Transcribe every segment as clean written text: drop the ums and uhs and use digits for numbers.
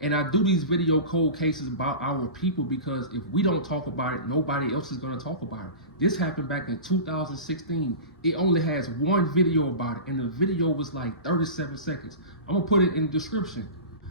And I do these video cold cases about our people because if we don't talk about it, nobody else is going to talk about it. This happened back in 2016. It only has one video about it, and the video was like 37 seconds. I'm going to put it in the description.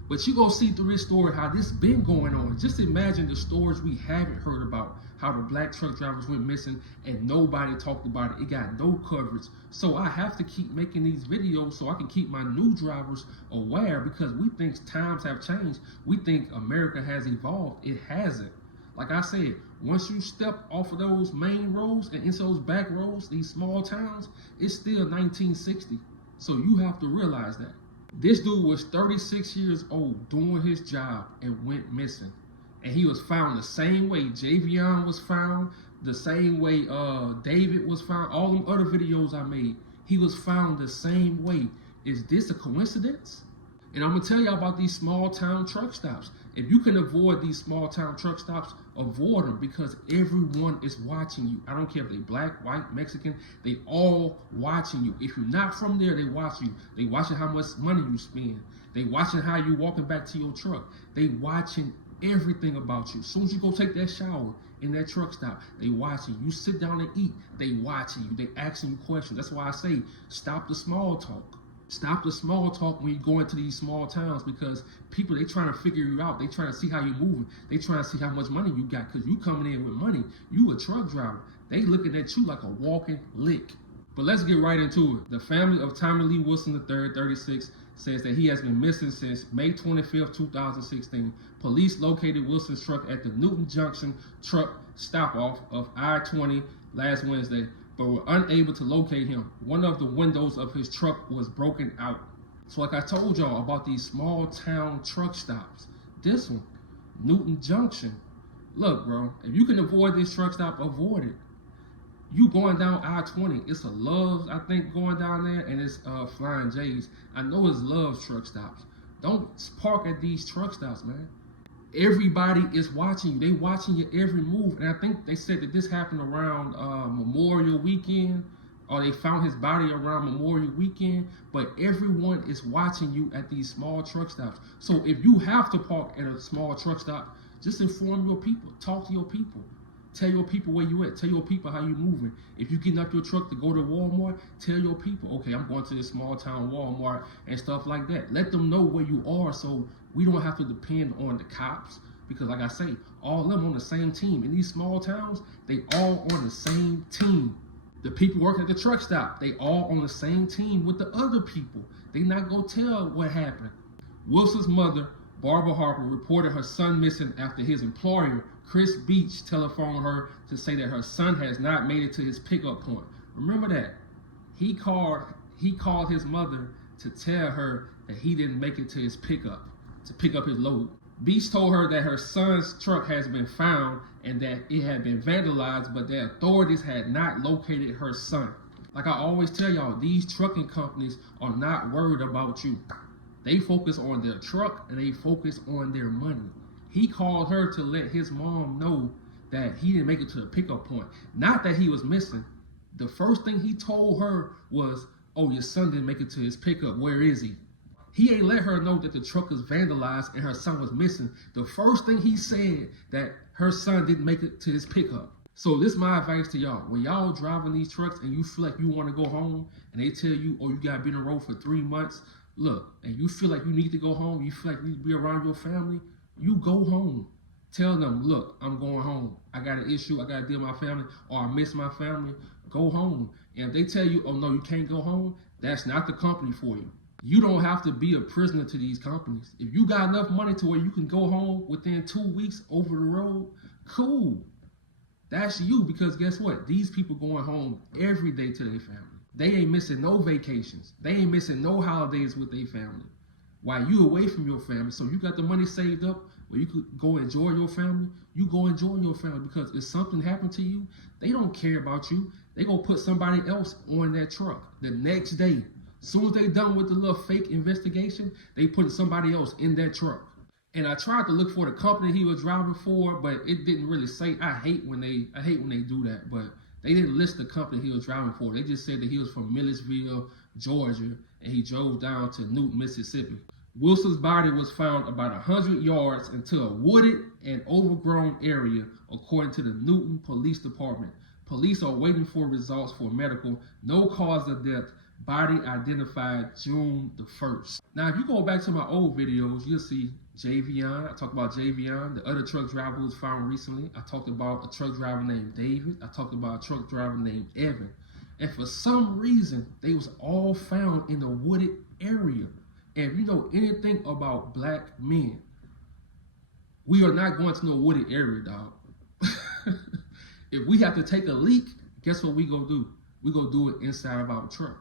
But you gonna see through this story how this been going on. Just imagine the stories we haven't heard about, how the black truck drivers went missing and nobody talked about it. It got no coverage. So I have to keep making these videos so I can keep my new drivers aware, because we think times have changed. We think America has evolved. It hasn't. Like I said, once you step off of those main roads and into those back roads, these small towns, it's still 1960. So you have to realize that. This dude was 36 years old doing his job and went missing. And he was found the same way Javion was found, the same way David was found, all them other videos I made. He was found the same way. Is this a coincidence? And I'm gonna tell y'all about these small town truck stops. If you can avoid these small town truck stops, avoid them, because everyone is watching you. I don't care if they black, white, Mexican, they all watching you. If you're not from there, they watch you. They watching how much money you spend. They watching how you walking back to your truck. They watching everything about you. As soon as you go take that shower in that truck stop, they watching you. You sit down and eat, they watching you. They asking you questions. That's why I say, stop the small talk. Stop the small talk when you go into these small towns, because people, they trying to figure you out. They trying to see how you're moving. They trying to see how much money you got, because you coming in with money. You a truck driver. They looking at you like a walking lick. But let's get right into it. The family of Tommy Lee Wilson III, 36, says that he has been missing since May 25th, 2016. Police located Wilson's truck at the Newton Junction truck stop-off of I-20 last Wednesday, but were unable to locate him. One of the windows of his truck was broken out. So like I told y'all about these small town truck stops, this one, Newton Junction. Look, bro, if you can avoid this truck stop, avoid it. You going down I-20, it's a Love's, I think, going down there, and it's Flying J's. I know it's Love's truck stops. Don't park at these truck stops, man. Everybody is watching you. They watching your every move. And I think they said that this happened around Memorial Weekend, or they found his body around Memorial Weekend. But everyone is watching you at these small truck stops. So if you have to park at a small truck stop, just inform your people. Talk to your people. Tell your people where you at. Tell your people how you moving. If you getting up your truck to go to Walmart, tell your people, okay, I'm going to this small town Walmart and stuff like that. Let them know where you are, so we don't have to depend on the cops. Because like I say, all of them on the same team. In these small towns, they all on the same team. The people working at the truck stop, they all on the same team with the other people. They not gonna tell what happened. Wilson's mother, Barbara Harper, reported her son missing after his employer, Chris Beach, telephoned her to say that her son has not made it to his pickup point. Remember that. He called his mother to tell her that he didn't make it to his pickup, to pick up his load. Beach told her that her son's truck has been found and that it had been vandalized, but the authorities had not located her son. Like I always tell y'all, these trucking companies are not worried about you. They focus on their truck and they focus on their money. He called her to let his mom know that he didn't make it to the pickup point. Not that he was missing. The first thing he told her was, oh, your son didn't make it to his pickup. Where is he? He ain't let her know that the truck was vandalized and her son was missing. The first thing he said, that her son didn't make it to his pickup. So this is my advice to y'all. When y'all driving these trucks and you feel like you want to go home and they tell you, oh, you got to be on the road for 3 months, look, and you feel like you need to go home, you feel like you need to be around your family, you go home. Tell them, look, I'm going home. I got an issue, I got to deal with my family, or I miss my family. Go home. And if they tell you, oh no, you can't go home, that's not the company for you. You don't have to be a prisoner to these companies. If you got enough money to where you can go home within 2 weeks over the road, cool. That's you, because guess what? These people going home every day to their family. They ain't missing no vacations. They ain't missing no holidays with their family. While you away from your family, so you got the money saved up where you could go enjoy your family, you go enjoy your family, because if something happened to you, they don't care about you. They gonna put somebody else on that truck the next day. Soon as they done with the little fake investigation, they put somebody else in that truck. And I tried to look for the company he was driving for, but it didn't really say. I hate when they do that, but they didn't list the company he was driving for. They just said that he was from Milledgeville, Georgia, and he drove down to Newton, Mississippi. Wilson's body was found about 100 yards into a wooded and overgrown area, according to the Newton Police Department. Police are waiting for results for medical. No cause of death. Body identified June the 1st. Now, if you go back to my old videos, you'll see Javion. I talked about Javion, the other truck driver who was found recently. I talked about a truck driver named David. I talked about a truck driver named Evan. And for some reason, they was all found in a wooded area. And if you know anything about black men, we are not going to no wooded area, dog. If we have to take a leak, guess what we gonna do? We gonna do it inside of our truck.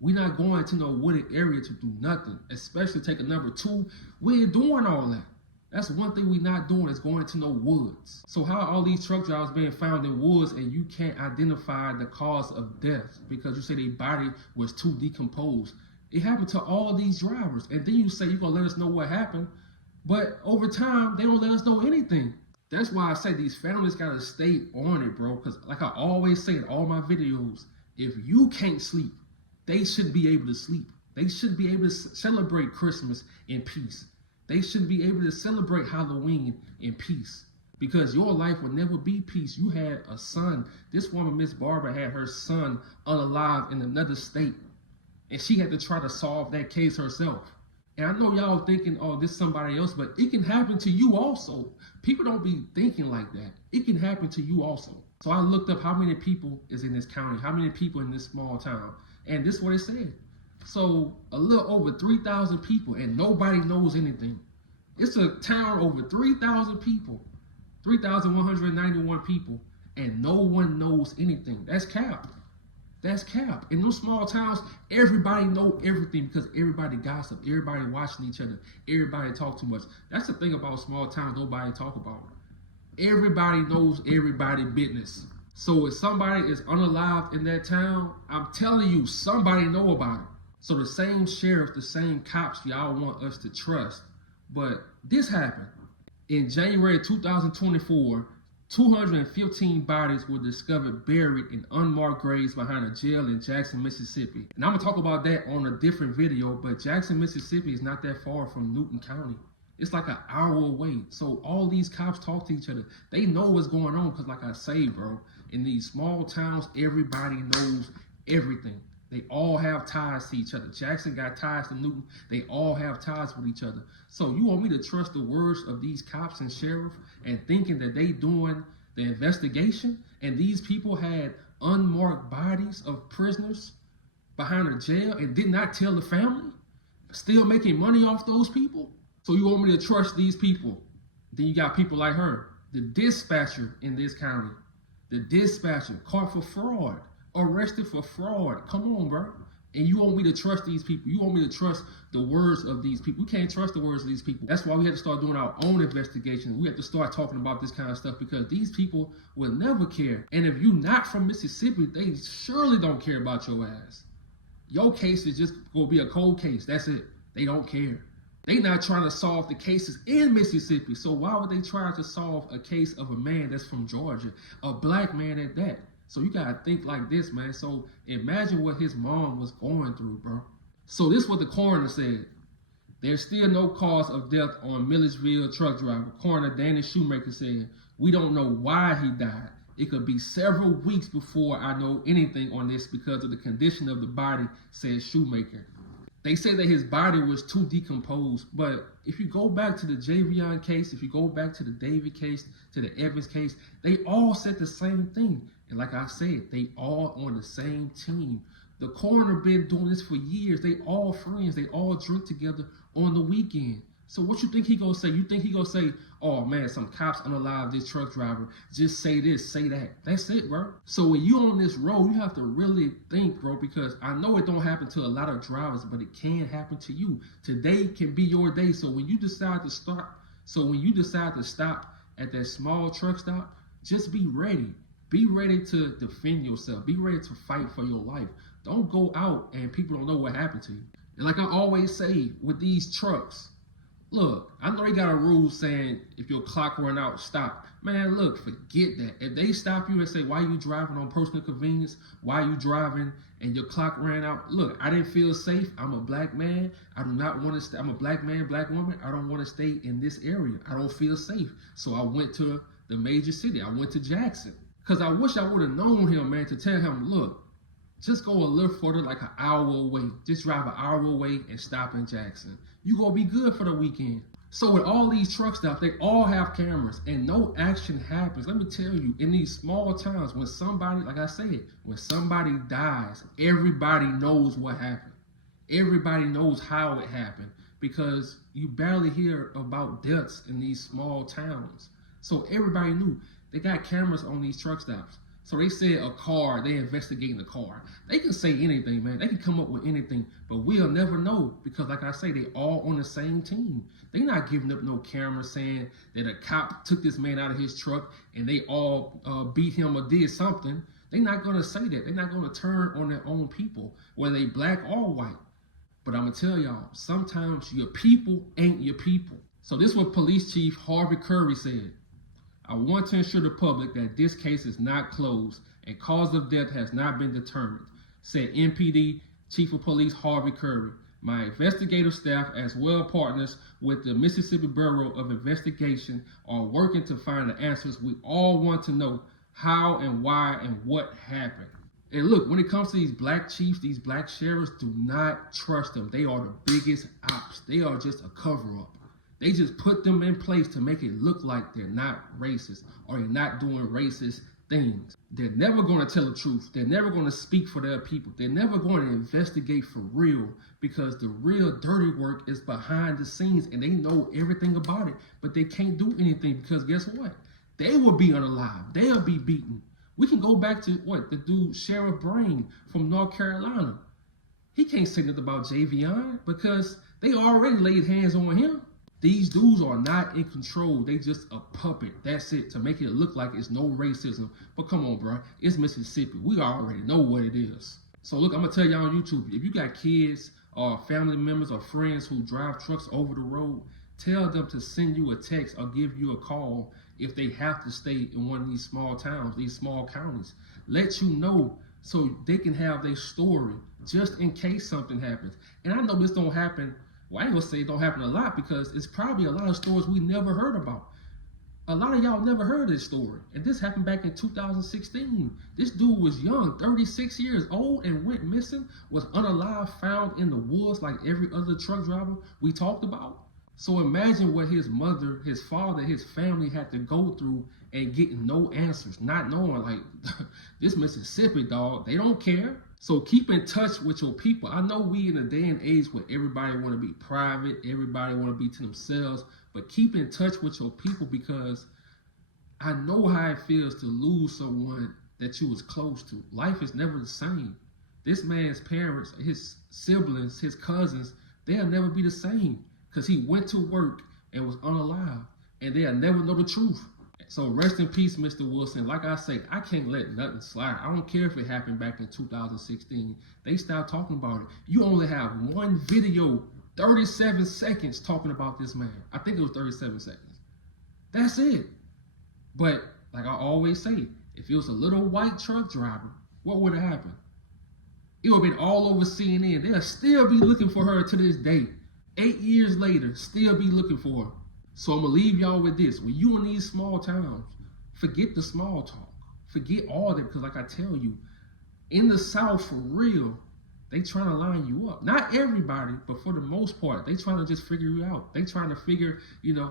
We're not going to no wooded area to do nothing, especially take a number 2. We ain't doing all that. That's one thing we're not doing, is going to no woods. So how are all these truck drivers being found in woods and you can't identify the cause of death because you say their body was too decomposed? It happened to all these drivers. And then you say you're gonna let us know what happened, but over time, they don't let us know anything. That's why I say these families gotta stay on it, bro. Because like I always say in all my videos, if you can't sleep, they shouldn't be able to sleep. They should be able to celebrate Christmas in peace. They should be able to celebrate Halloween in peace. Because your life will never be peace. You had a son. This woman, Miss Barbara, had her son unalive in another state. And she had to try to solve that case herself. And I know y'all thinking, oh, this is somebody else, but it can happen to you also. People don't be thinking like that. It can happen to you also. So I looked up how many people is in this county, how many people in this small town. And this is what it said. So a little over 3,000 people and nobody knows anything. It's a town over 3,000 people, 3,191 people, and no one knows anything. That's cap. That's cap. In those small towns, everybody know everything because everybody gossip, everybody watching each other, everybody talk too much. That's the thing about small towns nobody talk about. Everybody knows everybody business. So if somebody is unalived in that town, I'm telling you, somebody know about it. So the same sheriff, the same cops y'all want us to trust. But this happened. In January 2024, 215 bodies were discovered buried in unmarked graves behind a jail in Jackson, Mississippi. And I'm gonna talk about that on a different video, but Jackson, Mississippi is not that far from Newton County. It's like an hour away. So all these cops talk to each other. They know what's going on because like I say, bro, in these small towns, everybody knows everything. They all have ties to each other. Jackson got ties to Newton. They all have ties with each other. So you want me to trust the words of these cops and sheriff and thinking that they doing the investigation and these people had unmarked bodies of prisoners behind a jail and did not tell the family? Still making money off those people? So you want me to trust these people? Then you got people like her, the dispatcher in this county. The dispatcher caught for fraud. Arrested for fraud. Come on, bro. And you want me to trust these people. You want me to trust the words of these people. We can't trust the words of these people. That's why we have to start doing our own investigation. We have to start talking about this kind of stuff because these people will never care. And if you're not from Mississippi, they surely don't care about your ass. Your case is just going to be a cold case. That's it. They don't care. They not trying to solve the cases in Mississippi. So why would they try to solve a case of a man that's from Georgia? A black man at that. So you gotta think like this, man. So imagine what his mom was going through, bro. So this is what the coroner said. There's still no cause of death on Milledgeville truck driver. Coroner Danny Shoemaker said, we don't know why he died. It could be several weeks before I know anything on this because of the condition of the body, said Shoemaker. They said that his body was too decomposed, but if you go back to the Javion case, if you go back to the David case, to the Evans case, they all said the same thing. And like I said, they all on the same team. The coroner been doing this for years. They all friends. They all drink together on the weekend. So what you think he gonna say? You think he gonna say, oh man, some cops unalive this truck driver. Just say this, say that. That's it, bro. So when you on this road, you have to really think, bro, because I know it don't happen to a lot of drivers, but it can happen to you. Today can be your day. So when you decide to stop at that small truck stop, just be ready. Be ready to defend yourself. Be ready to fight for your life. Don't go out and people don't know what happened to you. And like I always say with these trucks, Look, I know they got a rule saying if your clock run out, stop. Man, look, forget that. If they stop you and say, why you driving on personal convenience? Why you driving and your clock ran out? Look, I didn't feel safe. I'm a black man. I do not want to stay. I'm a black man, black woman. I don't want to stay in this area. I don't feel safe. So I went to the major city. I went to Jackson. Because I wish I would have known him, man, to tell him, look, just go a little further, like an hour away. Just drive an hour away and stop in Jackson. You gonna be good for the weekend. So with all these truck stops, they all have cameras and no action happens. Let me tell you, in these small towns, when somebody, like I said, when somebody dies, everybody knows what happened. Everybody knows how it happened because you barely hear about deaths in these small towns. So everybody knew. They got cameras on these truck stops. So they said a car, they investigating the car. They can say anything, man. They can come up with anything, but we'll never know because, like I say, they all on the same team. They not giving up no camera saying that a cop took this man out of his truck and they all beat him or did something. They not gonna say that. They're not gonna turn on their own people, whether they black or white. But I'm gonna tell y'all, sometimes your people ain't your people. So this is what Police Chief Harvey Curry said. I want to assure the public that this case is not closed and cause of death has not been determined, said MPD Chief of Police Harvey Curry. My investigative staff, as well partners with the Mississippi Bureau of Investigation, are working to find the answers we all want to know: how and why and what happened. And look, when it comes to these black chiefs, these black sheriffs, do not trust them. They are the biggest ops. They are just a cover-up. They just put them in place to make it look like they're not racist or they're not doing racist things. They're never going to tell the truth. They're never going to speak for their people. They're never going to investigate for real because the real dirty work is behind the scenes and they know everything about it, but they can't do anything because guess what? They will be unalive. They'll be beaten. We can go back to the dude, Sheriff Brain from North Carolina. He can't say nothing about Javion because they already laid hands on him. These dudes are not in control. They just a puppet. That's it, to make it look like it's no racism. But come on, bro. It's Mississippi. We already know what it is. So look, I'm going to tell y'all on YouTube, if you got kids or family members or friends who drive trucks over the road, tell them to send you a text or give you a call if they have to stay in one of these small towns, these small counties. Let you know so they can have their story just in case something happens. And I know this don't happen. Well, I ain't gonna say it don't happen a lot because it's probably a lot of stories we never heard about. A lot of y'all never heard this story. And this happened back in 2016. This dude was young, 36 years old, and went missing, was unalive, found in the woods like every other truck driver we talked about. So imagine what his mother, his father, his family had to go through and getting no answers, not knowing like this Mississippi, dog, they don't care. So keep in touch with your people. I know we in a day and age where everybody want to be private, everybody want to be to themselves, but keep in touch with your people because I know how it feels to lose someone that you was close to. Life is never the same. This man's parents, his siblings, his cousins, they'll never be the same because he went to work and was unalive and they'll never know the truth. So rest in peace, Mr. Wilson. Like I say, I can't let nothing slide. I don't care if it happened back in 2016. They stopped talking about it. You only have one video, 37 seconds talking about this man. I think it was 37 seconds. That's it. But like I always say, if it was a little white truck driver, what would have happened? It would have been all over CNN. They'll still be looking for her to this day. 8 years later, still be looking for her. So I'm going to leave y'all with this. When you in these small towns, forget the small talk. Forget all that because like I tell you, in the South for real, they trying to line you up. Not everybody, but for the most part, they trying to just figure you out. They trying to figure,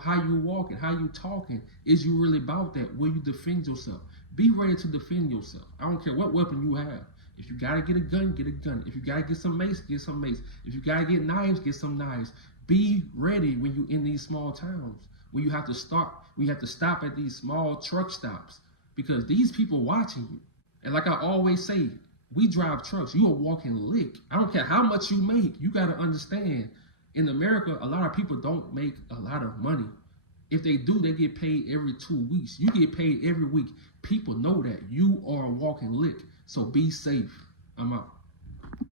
how you walking, how you talking. Is you really about that? Will you defend yourself? Be ready to defend yourself. I don't care what weapon you have. If you got to get a gun, get a gun. If you got to get some mace, get some mace. If you got to get knives, get some knives. Be ready when you in these small towns, when you have to stop at these small truck stops because these people watching you. And like I always say, we drive trucks. You a walking lick. I don't care how much you make. You got to understand, in America, a lot of people don't make a lot of money. If they do, they get paid every 2 weeks. You get paid every week. People know that. You are a walking lick. So be safe. I'm out.